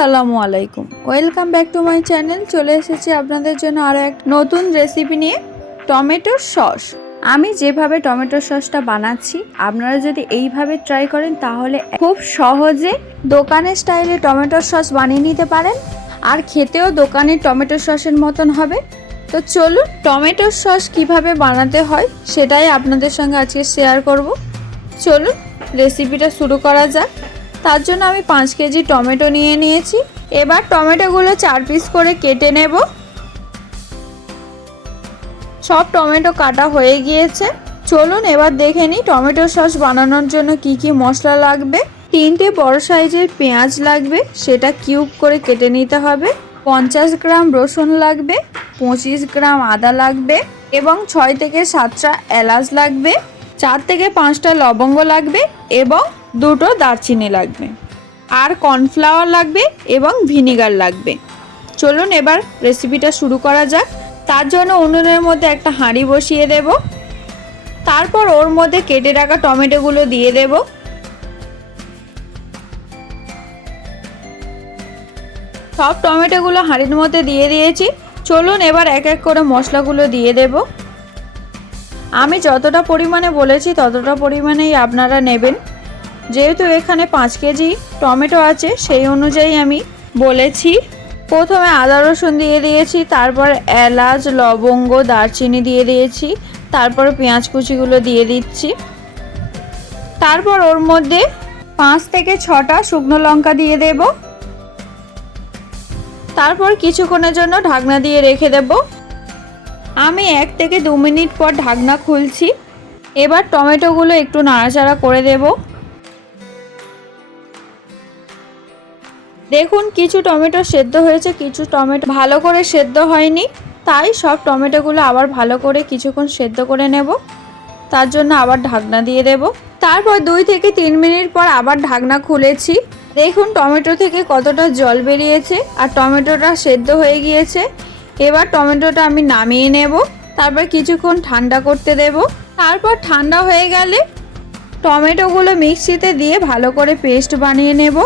আসসালামু আলাইকুম, welcome back to my channel. চলে এসেছি আপনাদের জন্য আরও এক নতুন রেসিপি নিয়ে, টমেটোর সস। আমি যেভাবে টমেটোর সসটা বানাচ্ছি আপনারা যদি এইভাবে ট্রাই করেন তাহলে খুব সহজে দোকানের স্টাইলে টমেটোর সস বানিয়ে নিতে পারেন, আর খেতেও দোকানের টমেটোর সসের মতন হবে। তো চলুন টমেটোর সস কিভাবে বানাতে হয় সেটাই আপনাদের সঙ্গে আজকে শেয়ার করব। চলুন রেসিপিটা শুরু করা যাক। তার জন্য আমি 5 কেজি টমেটো নিয়ে নিয়েছি। এবার টমেটোগুলো 4 পিস করে কেটে নেব। সব টমেটো কাটা হয়ে গিয়েছে। চলুন এবার দেখে নিই টমেটো সস বানানোর জন্য কি কি মশলা লাগবে। 3টে বড় সাইজের পেঁয়াজ লাগবে, সেটা কিউব করে কেটে নিতে হবে। 50 গ্রাম রসুন লাগবে, 25 গ্রাম আদা লাগবে এবং 6 থেকে 7টা এলাচ লাগবে, 4 থেকে 5টা লবঙ্গ লাগবে এবং 2টো দারচিনি লাগবে, আর কর্নফ্লাওয়ার লাগবে এবং ভিনিগার লাগবে। চলুন এবার রেসিপিটা শুরু করা যাক। তার জন্য উনুনের মধ্যে একটা হাঁড়ি বসিয়ে দেব। তারপর ওর মধ্যে কেটে রাখা টমেটোগুলো দিয়ে দেব। সব টমেটোগুলো হাঁড়ির মধ্যে দিয়ে দিয়েছি। চলুন এবার এক এক করে মশলাগুলো দিয়ে দেব। আমি যতটা পরিমাণে বলেছি ততটা পরিমাণেই আপনারা নেবেন, যেহেতু এখানে 5 কেজি টমেটো আছে সেই অনুযায়ী আমি বলেছি। প্রথমে আদা রসুন দিয়ে দিয়েছি, তারপর এলাচ লবঙ্গ দারচিনি দিয়ে দিয়েছি, তারপর পেঁয়াজ কুচিগুলো দিয়ে দিচ্ছি। তারপর ওর মধ্যে 5 থেকে 6টা শুকনো লঙ্কা দিয়ে দেব। তারপর কিছুক্ষণের জন্য ঢাকনা দিয়ে রেখে দেব। আমি 1 থেকে 2 মিনিট পর ঢাকনা খুলছি। এবার টমেটোগুলো একটু নাড়াচাড়া করে দেব। দেখুন কিছু টমেটো সেদ্ধ হয়েছে, কিছু টমেটো ভালো করে সেদ্ধ হয়নি, তাই সব টমেটোগুলো আবার ভালো করে কিছুক্ষণ সেদ্ধ করে নেব। তার জন্য আবার ঢাকনা দিয়ে দেব। তারপর 2 থেকে 3 মিনিট পর আবার ঢাকনা খুলেছি। দেখুন টমেটো থেকে কতটা জল বেরিয়েছে আর টমেটোটা সেদ্ধ হয়ে গিয়েছে। এবার টমেটোটা আমি নামিয়ে নেব। তারপর কিছুক্ষণ ঠান্ডা করতে দেব। তারপর ঠান্ডা হয়ে গেলে টমেটোগুলো মিক্সিতে দিয়ে ভালো করে পেস্ট বানিয়ে নেব।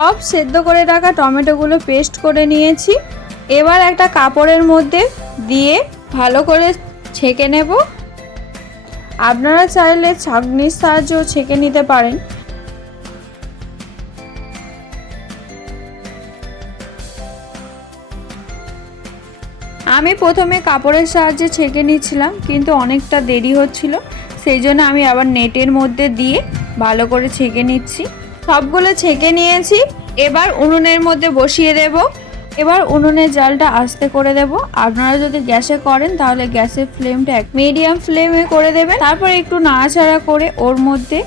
সব সেদ্ধ করে রাখা টমেটোগুলো পেস্ট করে নিয়েছি। এবার একটা কাপড়ের মধ্যে দিয়ে ভালো করে ছেঁকে নেব। আপনারা চাইলে ছাঁকনির সাহায্যেও ছেঁকে নিতে পারেন। আমি প্রথমে কাপড়ের সাহায্যে ছেঁকে নিচ্ছিলাম, কিন্তু অনেকটা দেরি হচ্ছিল, সেই জন্য আমি আবার নেটের মধ্যে দিয়ে ভালো করে ছেঁকে নিচ্ছি। সবগুলো ছেঁকে নিয়েছি। এবার উনুনের মধ্যে বসিয়ে দেব। এবার উনুনের জালটা আস্তে করে দেব। আপনারা যদি গ্যাসে করেন তাহলে গ্যাসের ফ্লেমটা মিডিয়াম ফ্লেমে করে দেবেন। তারপর একটু নাড়াচাড়া করে ওর মধ্যে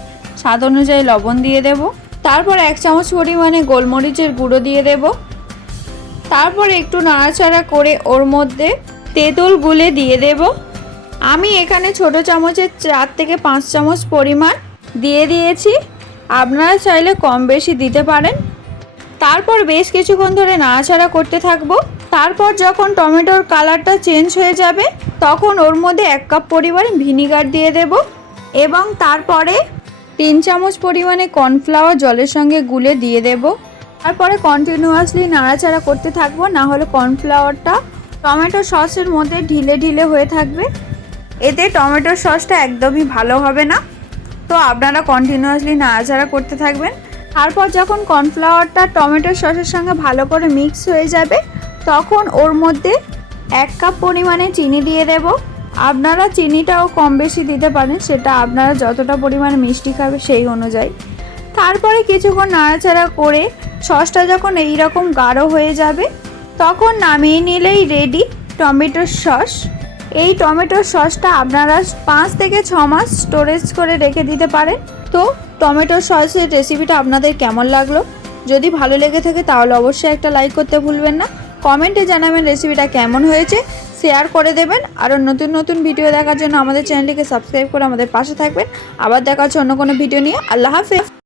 স্বাদ অনুযায়ী লবণ দিয়ে দেব। তারপর 1 চামচ পরিমাণে গোলমরিচের গুঁড়ো দিয়ে দেব। তারপর একটু নাড়াচাড়া করে ওর মধ্যে তেঁতুল গুলে দিয়ে দেব। আমি এখানে ছোট চামচের 4 থেকে 5 চামচ পরিমাণ দিয়ে দিয়েছি, আপনারা চাইলে কম বেশি দিতে পারেন। তারপর বেশ কিছুক্ষণ ধরে নাড়াচাড়া করতে থাকবো। তারপর যখন টমেটোর কালারটা চেঞ্জ হয়ে যাবে তখন ওর মধ্যে 1 কাপ পরিমাণ ভিনিগার দিয়ে দেব এবং তারপরে 3 চামচ পরিমাণে কর্নফ্লাওয়ার জলের সঙ্গে গুলে দিয়ে দেব। তারপরে কন্টিনিউয়াসলি নাড়াচাড়া করতে থাকবো, না হলে কর্নফ্লাওয়ারটা টমেটো সসের মধ্যে ঢিলে ঢিলে হয়ে থাকবে, এতে টমেটো সসটা একদমই ভালো হবে না। তো আপনারা কন্টিনিউয়াসলি নাড়াচাড়া করতে থাকবেন। তারপর যখন কর্নফ্লাওয়ারটা টমেটো সসের সঙ্গে ভালো করে মিক্স হয়ে যাবে তখন ওর মধ্যে 1 কাপ পরিমাণে চিনি দিয়ে দেব। আপনারা চিনিটাও কম বেশি দিতে পারেন, সেটা আপনারা যতটা পরিমাণে মিষ্টি খাবে সেই অনুযায়ী। তারপরে কিছুক্ষণ নাড়াচাড়া করে সসটা যখন এই রকম গাঢ় হয়ে যাবে তখন নামিয়ে নিলেই রেডি টমেটোর সস। এই টমেটোর সসটা আপনারা 5 থেকে 6 মাস স্টোরেজ করে রেখে দিতে পারেন। তো টমেটোর সসের রেসিপিটা আপনাদের কেমন লাগলো? যদি ভালো লেগে থাকে তাহলে অবশ্যই একটা লাইক করতে ভুলবেন না। কমেন্টে জানাবেন রেসিপিটা কেমন হয়েছে, শেয়ার করে দেবেন। আরও নতুন নতুন ভিডিও দেখার জন্য আমাদের চ্যানেলটিকে সাবস্ক্রাইব করে আমাদের পাশে থাকবেন। আবার দেখা হচ্ছে অন্য কোনো ভিডিও নিয়ে। আল্লাহ হাফেজ।